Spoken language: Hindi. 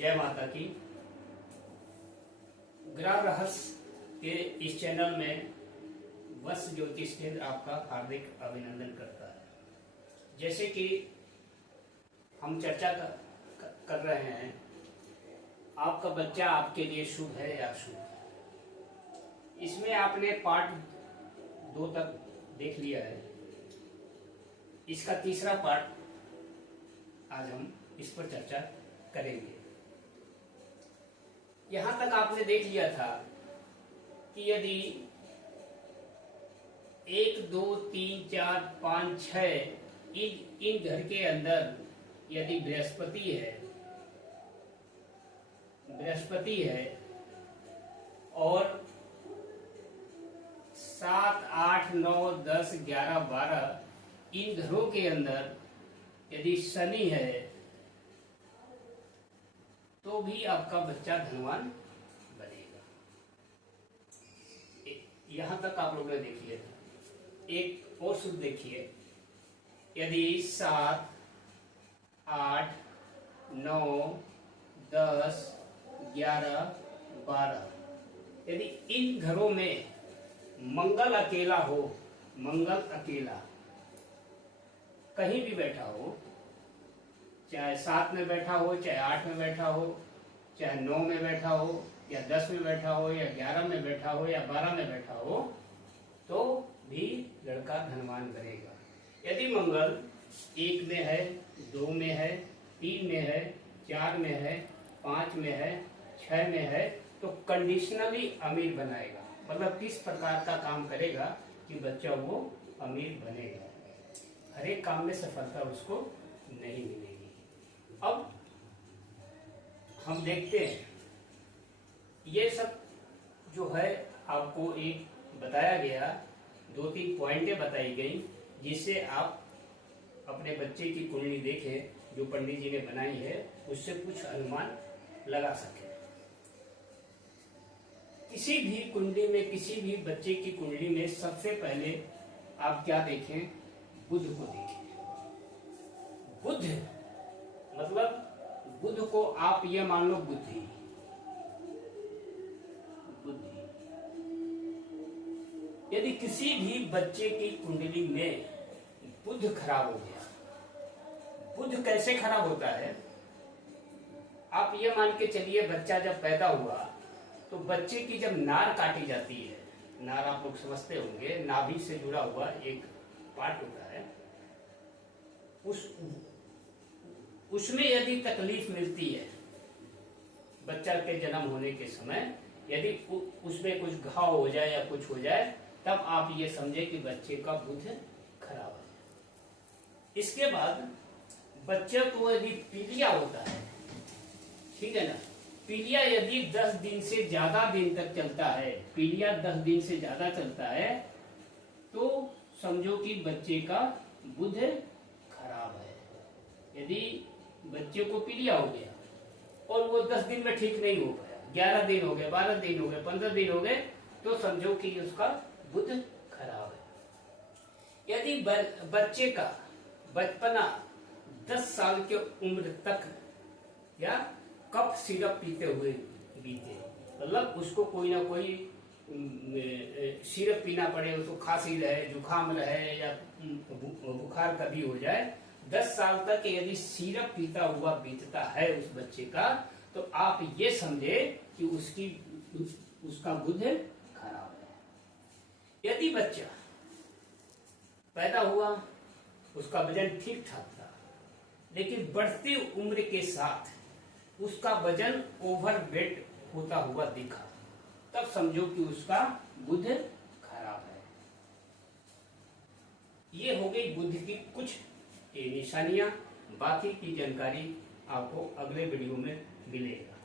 जय माता की। ग्रह रहस्य के इस चैनल में वत्स ज्योतिष केंद्र आपका हार्दिक अभिनंदन करता है। जैसे कि हम चर्चा कर रहे हैं, आपका बच्चा आपके लिए शुभ है या अशुभ। इसमें आपने पार्ट 2 तक देख लिया है। इसका तीसरा पार्ट आज हम इस पर चर्चा करेंगे। यहां तक आपने देख लिया था कि यदि 1 2 3 4 5 6 इन घर के अंदर यदि बृहस्पति है और 7 8 9 10 11 12 इन घरों के अंदर यदि शनि है तो भी आपका बच्चा धनवान बनेगा। यहां तक आप लोगों ने देख लिया था। एक और सूत्र देखिए, यदि 7 8 9 10 11 12 यदि इन घरों में मंगल अकेला हो, मंगल अकेला कहीं भी बैठा हो, चाहे 7 में बैठा हो, चाहे 8 में बैठा हो, चाहे 9 में बैठा हो, या 10 में बैठा हो, या 11 में बैठा हो, या 12 में बैठा हो, तो भी लड़का धनवान बनेगा। यदि मंगल 1 में है, 2 में है, 3 में है, 4 में है, 5 में है, 6 में है, तो कंडीशनली अमीर बनाएगा। मतलब किस प्रकार का काम करेगा कि बच्चा वो अमीर बनेगा। हर एक काम में सफलता उसको नहीं मिलेगी। अब हम देखते हैं, ये सब जो है आपको एक बताया गया, 2-3 पॉइंटें बताई गई, जिससे आप अपने बच्चे की कुंडली देखें जो पंडित जी ने बनाई है, उससे कुछ अनुमान लगा सके। किसी भी कुंडली में, किसी भी बच्चे की कुंडली में सबसे पहले आप क्या देखें? बुध को देखें। बुध मतलब बुध को आप ये मान लो बुद्धि। यदि किसी भी बच्चे की कुंडली में बुध खराब हो गया, बुध कैसे खराब होता है? आप ये मान के चलिए, बच्चा जब पैदा हुआ तो बच्चे की जब नार काटी जाती है, नार आप लोग समझते होंगे, नाभि से जुड़ा हुआ एक पार्ट होता है, उसमें यदि तकलीफ मिलती है बच्चा के जन्म होने के समय, यदि उसमें कुछ घाव हो जाए या कुछ हो जाए, तब आप ये समझे कि बच्चे का बुध खराब है। इसके बाद बच्चे को यदि पीलिया होता है, ठीक है ना, पीलिया यदि 10 दिन से ज्यादा दिन तक चलता है, पीलिया 10 दिन से ज्यादा चलता है, तो समझो कि बच्चे का बुध खराब है। यदि बच्चे को पीलिया हो गया और वो 10 दिन में ठीक नहीं हो पाया, 11 दिन हो गए, 12 दिन हो गए, 15 दिन हो गए, तो समझो कि उसका बुध खराब है। यदि बच्चे का बचपना 10 साल के उम्र तक या कफ सिरप पीते हुए बीते, मतलब उसको कोई ना कोई सिरप पीना पड़े, उसको खांसी रहे, जुकाम रहे, या बुखार कभी हो जाए, 10 साल तक यदि सिरप पीता हुआ बीतता है उस बच्चे का, तो आप ये समझे कि उसका बुध खराब है। यदि बच्चा पैदा हुआ, उसका वजन ठीक ठाक था, लेकिन बढ़ती उम्र के साथ उसका वजन ओवरवेट होता हुआ दिखा, तब समझो कि उसका बुध खराब है। ये हो गई बुध की कुछ निशानियां। बाकी की जानकारी आपको अगले वीडियो में मिलेगा।